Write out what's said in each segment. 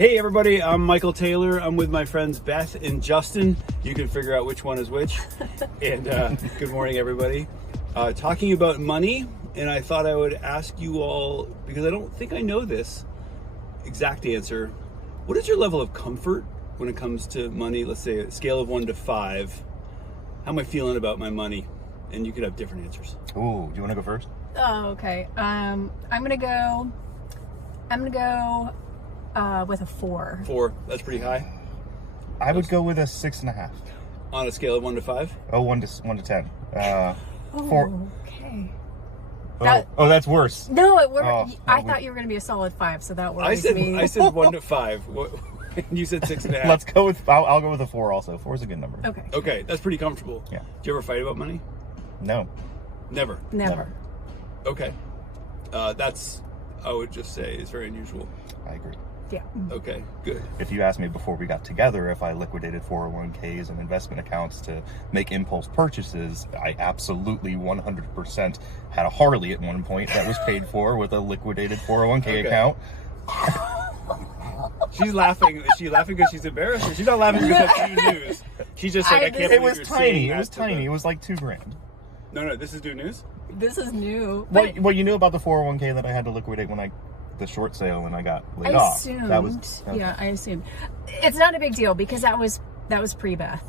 Hey everybody, I'm Michael Taylor. I'm with my friends Beth and Justin. You can figure out which one is which. And good morning everybody. Talking about money, and I thought I would ask you all, because I don't think I know this exact answer. What is your level of comfort when it comes to money? Let's say a scale of 1 to 5. How am I feeling about my money? And you could have different answers. Ooh, do you want to go first? Oh, okay. I'm gonna go with a 4. 4, that's pretty high. I would go with a 6.5. On a scale of 1 to 5? Oh, 1 to 10. 4. Okay. Oh, that's worse. No, it worked. Oh, I thought you were gonna be a solid 5, so that worries I me. said 1 to 5. You said 6.5. Let's go with. I'll go with a 4 also. 4 is a good number. Okay. Okay, that's pretty comfortable. Yeah. Do you ever fight about money? No. Never. Never. Okay. That's, I would just say, is very unusual. I agree. Yeah. Okay, good. If you asked me before we got together if I liquidated 401ks and investment accounts to make impulse purchases, I absolutely 100% had a Harley at one point that was paid for with a liquidated 401k account. She's laughing. Is she laughing because she's embarrassed? Or she's not laughing because that's new news. She's just like, I can't believe you're saying that. It was tiny. It was like $2,000. No, this is new news? This is new. Well, you knew about the 401k that I had to liquidate when the short sale and I got laid off. Assumed. That was yeah, I assumed. It's not a big deal because that was pre-Beth.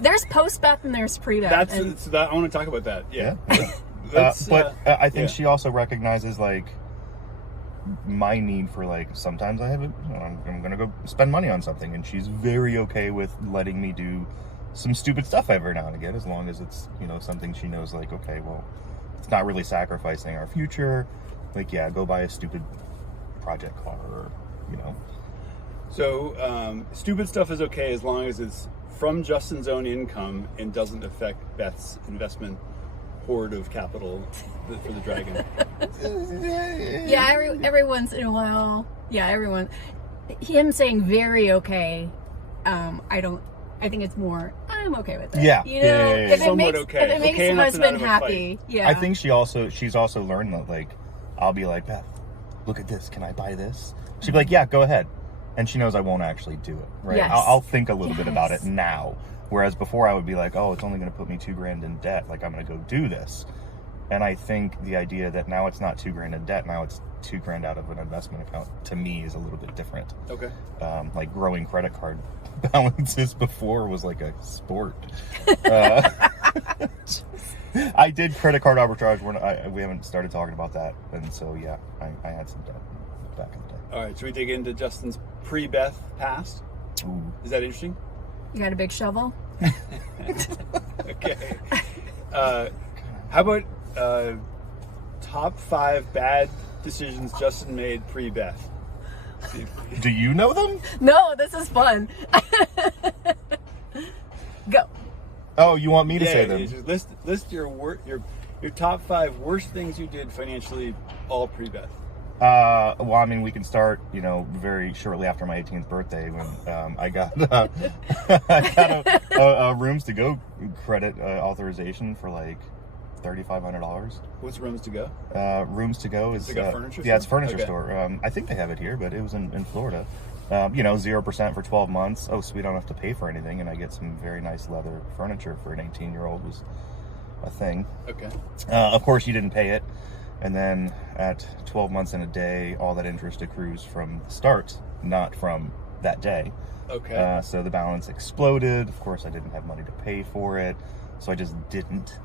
There's post-Beth and there's pre-Beth. I want to talk about that. Yeah. I think she also recognizes like my need for like sometimes I'm gonna go spend money on something, and she's very okay with letting me do some stupid stuff every now and again, as long as it's something she knows like, okay, well, it's not really sacrificing our future. Like, yeah, go buy a stupid project car, or So stupid stuff is okay as long as it's from Justin's own income and doesn't affect Beth's investment hoard of capital for the dragon. Yeah, every once in a while. Yeah, him saying very okay. I think it's more, I'm okay with it. Yeah. If it makes okay my husband happy. Yeah. I think she's also learned that, like, I'll be like, Beth, look at this. Can I buy this? She'd be like, yeah, go ahead. And she knows I won't actually do it. Right. Yes. I'll think a little bit about it now. Whereas before I would be like, oh, it's only going to put me $2,000 in debt. Like, I'm going to go do this. And I think the idea that now it's not $2,000 in debt, now it's $2,000 out of an investment account, to me is a little bit different. Okay. Like growing credit card balances before was like a sport. I did credit card arbitrage when we haven't started talking about that, and so yeah, I had some debt back in the day. All right, should we dig into Justin's pre-Beth past? Ooh. Is that interesting? You got a big shovel? Okay. How about top 5 bad decisions Justin made pre-Beth? Do you know them? No, this is fun. Go. Oh, you want me to say them? Just list your top 5 worst things you did financially, all pre-Beth. Well, I mean, we can start, very shortly after my 18th birthday when I got a rooms to go credit authorization for like $3,500. What's rooms to go? Rooms to go is like a furniture store? Yeah, it's a furniture Okay. store. I think they have it here, but it was in Florida. 0% for 12 months. Oh, so we don't have to pay for anything, and I get some very nice leather furniture for an 18-year-old was a thing. Okay. Of course, you didn't pay it. And then at 12 months and a day, all that interest accrues from the start, not from that day. Okay. So the balance exploded. Of course, I didn't have money to pay for it, so I just didn't.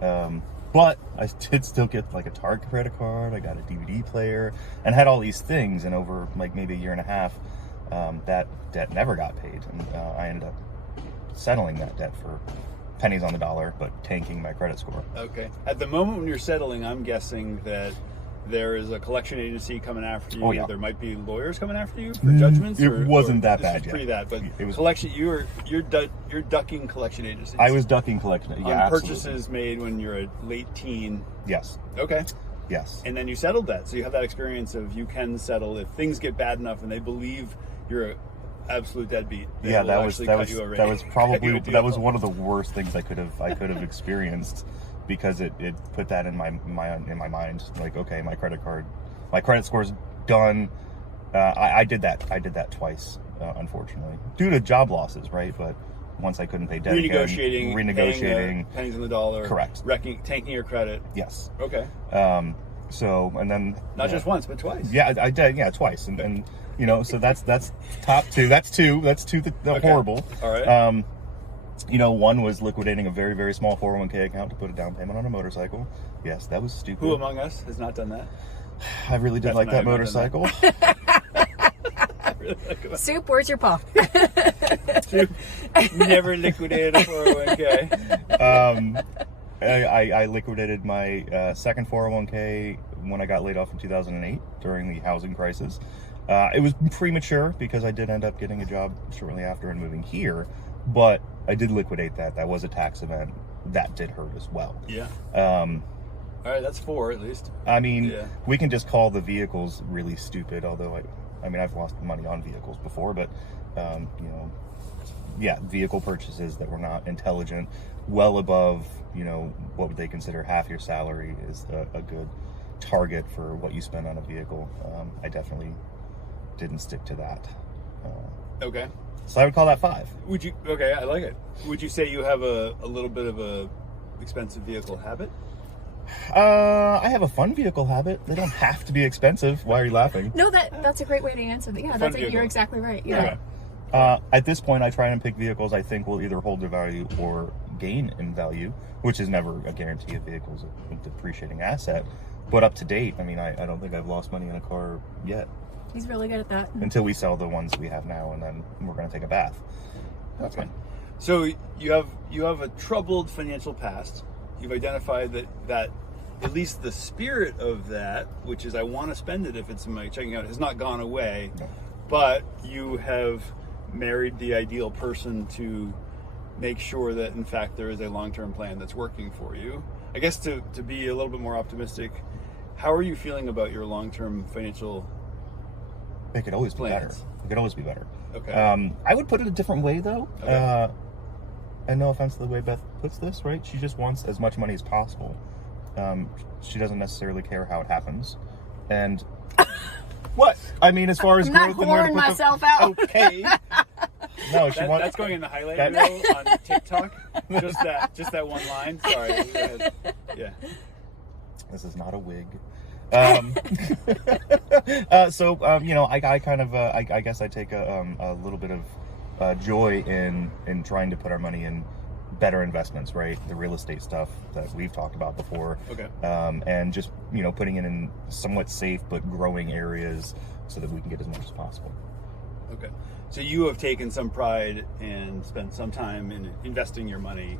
But I did still get like a Target credit card. I got a DVD player and had all these things. And over like maybe a year and a half, that debt never got paid. And I ended up settling that debt for pennies on the dollar, but tanking my credit score. Okay. At the moment when you're settling, I'm guessing that there is a collection agency coming after you. Oh, yeah. There might be lawyers coming after you for judgments. It wasn't that bad yet. Pre that, but it was collection. You're ducking collection agencies. I was ducking collection. Yeah, on purchases made when you're a late teen. Yes. Okay. Yes. And then you settled that, so you have that experience of you can settle if things get bad enough and they believe you're a absolute deadbeat. Yeah, that was probably one of the worst things I could have experienced, because it put that in my mind. Like, okay, my credit score's done. I did that. I did that twice, unfortunately, due to job losses, right? But once I couldn't pay debt renegotiating, pennies on the dollar, correct, tanking your credit. Yes. Okay. So, and then not just once, but twice. Yeah, I did. Yeah, twice, and you know, so that's top two. That's two. Okay. Horrible. All right. You know, one was liquidating a very, very small 401k account to put a down payment on a motorcycle. Yes, that was stupid. Who among us has not done that? I really did like that motorcycle. Soup, where's your paw? Soup never liquidated a 401k. I liquidated my second 401k when I got laid off in 2008 during the housing crisis. It was premature because I did end up getting a job shortly after and moving here, but I did liquidate that. That was a tax event. That did hurt as well. Yeah. All right, that's 4 at least. I mean, we can just call the vehicles really stupid, although I mean, I've lost money on vehicles before, but, you know, yeah, vehicle purchases that were not intelligent, well above, you know, what would they consider half your salary is a good target for what you spend on a vehicle. I definitely didn't stick to that. Okay. So I would call that 5. Would you? Okay, I like it. Would you say you have a little bit of a expensive vehicle habit? I have a fun vehicle habit. They don't have to be expensive. Why are you laughing? No, that's a great way to answer that. Yeah, you're exactly right. Yeah. Okay. At this point, I try and pick vehicles I think will either hold their value or gain in value, which is never a guarantee. A vehicle's a depreciating asset. But up to date, I mean, I don't think I've lost money on a car yet. He's really good at that. Until we sell the ones we have now, and then we're going to take a bath. That's fine. So you have a troubled financial past. You've identified that at least the spirit of that, which is I want to spend it if it's in my checking account, has not gone away. No. But you have married the ideal person to make sure that in fact there is a long-term plan that's working for you. I guess to be a little bit more optimistic, how are you feeling about your long-term financial It could always plans? Be better. It could always be better. Okay. I would put it a different way though. Okay. And no offense to the way Beth puts this, right? She just wants as much money as possible. She doesn't necessarily care how it happens. And what? I mean, as far as growth and where to put myself out. Okay. No, that's going in the highlight reel on TikTok. Just that one line. Sorry. Go ahead. Yeah. This is not a wig. You know, I kind of, I guess I take a little bit of joy in trying to put our money in better investments, right? The real estate stuff that we've talked about before. Okay. And just, you know, putting it in somewhat safe but growing areas so that we can get as much as possible. Okay. So you have taken some pride and spent some time in investing your money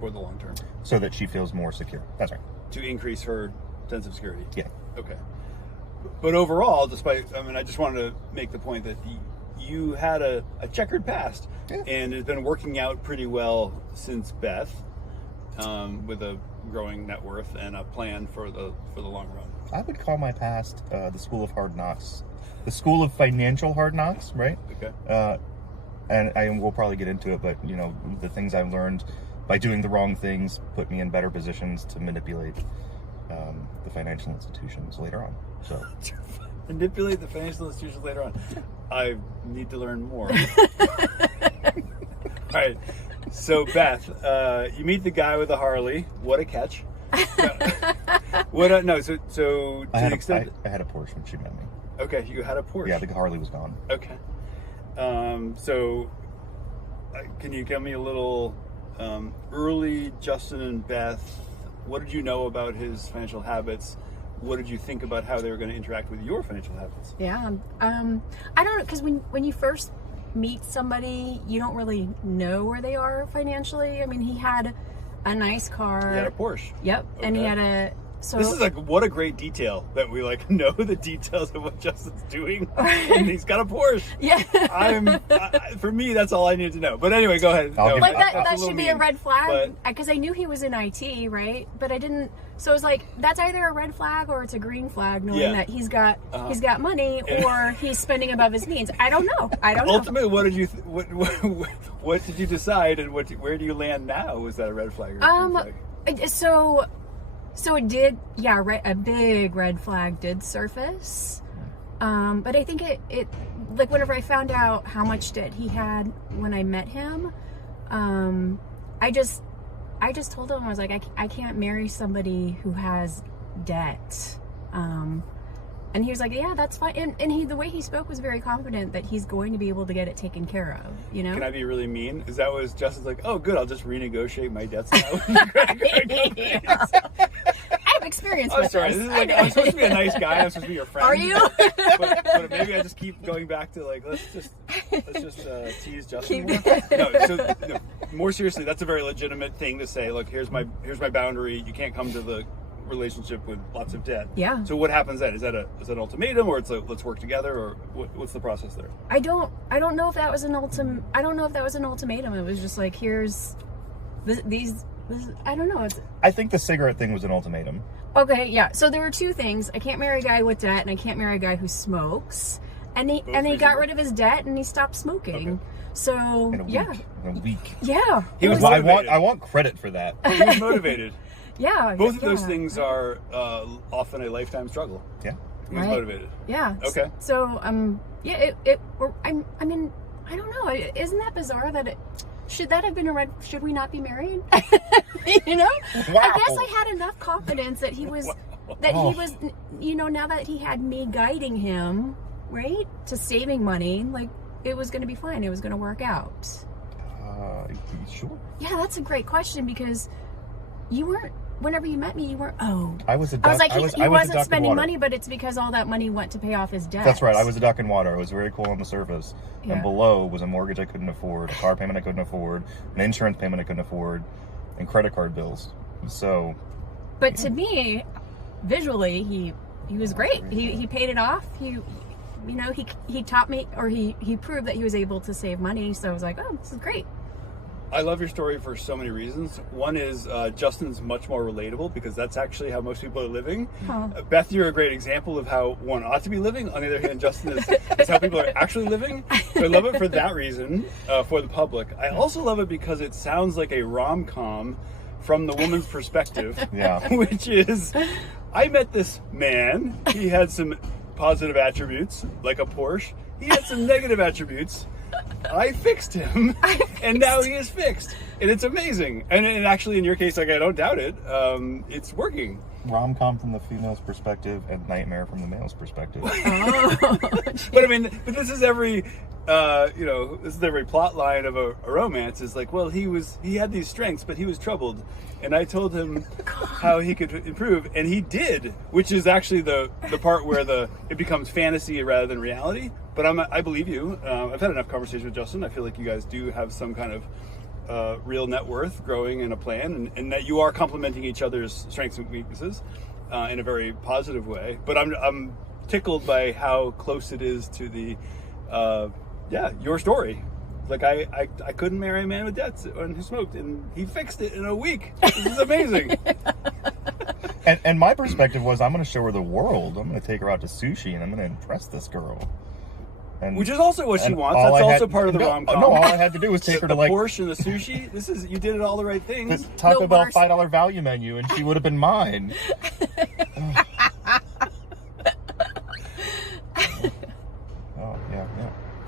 for the long term. So that she feels more secure. That's right. To increase her sense of security. Yeah. Okay. But overall, I just wanted to make the point that you had a checkered past, and it's been working out pretty well since Beth, with a growing net worth and a plan for the long run. I would call my past the school of hard knocks, the school of financial hard knocks, right? Okay. And we'll probably get into it, but you know, the things I've learned by doing the wrong things put me in better positions to manipulate the financial institutions later on. So. Manipulate the financial institutions later on. I need to learn more. All right. So Beth, you meet the guy with the Harley. What a catch! So I had a Porsche when she met me. Okay, you had a Porsche. Yeah, the Harley was gone. Okay. So can you give me a little early Justin and Beth? What did you know about his financial habits? What did you think about how they were going to interact with your financial habits? Yeah. I don't know, because when you first meet somebody, you don't really know where they are financially. I mean, he had a nice car. He had a Porsche. Yep. Okay. And he had a... So this is what a great detail that we know the details of what Justin's doing, and he's got a Porsche. Yeah. For me, that's all I need to know. But anyway, go ahead. That should be a red flag, because I knew he was in IT, right? But I didn't. So I was like, that's either a red flag or it's a green flag, knowing that he's got money or he's spending above his means. I don't know. Ultimately, what did you what did you decide, and where do you land now? Was that a red flag or a green flag? So it did, a big red flag did surface. But I think it like whenever I found out how much debt he had when I met him, I just told him, I was like, I can't marry somebody who has debt. And he was like, yeah, that's fine. And the way he spoke was very confident that he's going to be able to get it taken care of, you know? Can I be really mean? Because that was Justin's like, oh, good, I'll just renegotiate my debts now. I have experience with sorry. This is like, I'm supposed to be a nice guy. I'm supposed to be your friend. Are you? but maybe I just keep going back to like, let's just tease Justin more. No, more seriously, that's a very legitimate thing to say. Look, here's my boundary. You can't come to the relationship with lots of debt. Yeah. So what happens then? Is that an ultimatum, or it's like, let's work together, or what's the process there? I don't know if that was an ultimatum. I don't know if that was an ultimatum. It was just like, here's these. I don't know. I think the cigarette thing was an ultimatum. Okay, yeah. So there were two things. I can't marry a guy with debt, and I can't marry a guy who smokes. And he got rid of his debt, and he stopped smoking. Okay. So In a week. Yeah. He was I want credit for that. He was motivated. Yeah. Both of those things are often a lifetime struggle. Yeah. He was motivated. Yeah. Okay. So yeah. I mean, I don't know. Isn't that bizarre that should that have been should we not be married? You know? Wow. I guess I had enough confidence that he was, you know, now that he had me guiding him, right, to saving money, like, it was going to be fine. It was going to work out. Sure. Yeah, that's a great question, because you weren't, whenever you met me, you weren't, I was like, he wasn't spending money, but it's because all that money went to pay off his debt. That's right. I was a duck in water. I was very cool on the surface. Yeah. And below was a mortgage I couldn't afford, a car payment I couldn't afford, an insurance payment I couldn't afford, and credit card bills. So. But to me, visually, he was great. He paid it off. He taught me, or he proved that he was able to save money. So I was like, oh, this is great. I love your story for so many reasons. One is Justin's much more relatable, because that's actually how most people are living. Huh. Beth, you're a great example of how one ought to be living. On the other hand, Justin is how people are actually living. So I love it for that reason, for the public. I also love it because it sounds like a rom-com from the woman's perspective. Yeah. Which is, I met this man. He had some positive attributes, like a Porsche. He had some negative attributes. I fixed him, and now he is fixed, and it's amazing. And actually, in your case, like, I don't doubt it. It's working. Rom-com from the female's perspective and nightmare from the male's perspective. But I mean, this is every, this is every plot line of a romance. Is like, well, he had these strengths, but he was troubled, and I told him how he could improve, and he did, which is actually the part where it becomes fantasy rather than reality. But I believe you. I've had enough conversation with Justin. I feel like you guys do have some kind of real net worth growing in a plan, and that you are complementing each other's strengths and weaknesses in a very positive way. But I'm tickled by how close it is to the your story. Like, I couldn't marry a man with debts and who smoked, and he fixed it in a week. This is amazing. And my perspective was, I'm going to show her the world. I'm going to take her out to sushi, and I'm going to impress this girl. And, which is also what she wants. That's also part of the rom-com. No, all I had to do was take her to, like, the Porsche and the sushi. You did it all the right things. The Taco Bell $5 value menu, and she would have been mine. Oh, yeah.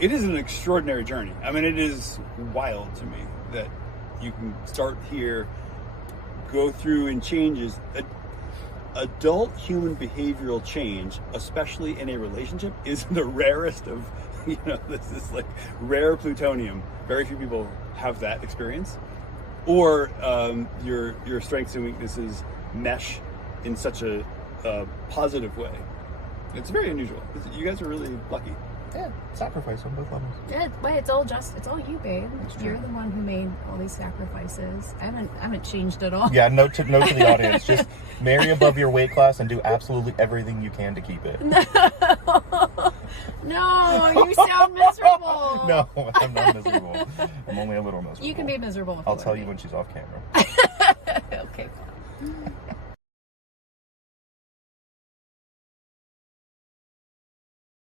It is an extraordinary journey. I mean, it is wild to me that you can start here, go through and changes. Adult human behavioral change, especially in a relationship, is the rarest of, this is like rare plutonium. Very few people have that experience. Or your strengths and weaknesses mesh in such a positive way. It's very unusual. You guys are really lucky. Yeah, sacrifice on both levels. Yeah, but it's all you, babe. You're the one who made all these sacrifices. I haven't changed at all. Yeah, note to the audience: just marry above your weight class and do absolutely everything you can to keep it. No, you sound miserable. No, I'm not miserable. I'm only a little miserable. You can be miserable. I'll tell you when she's off camera. Okay.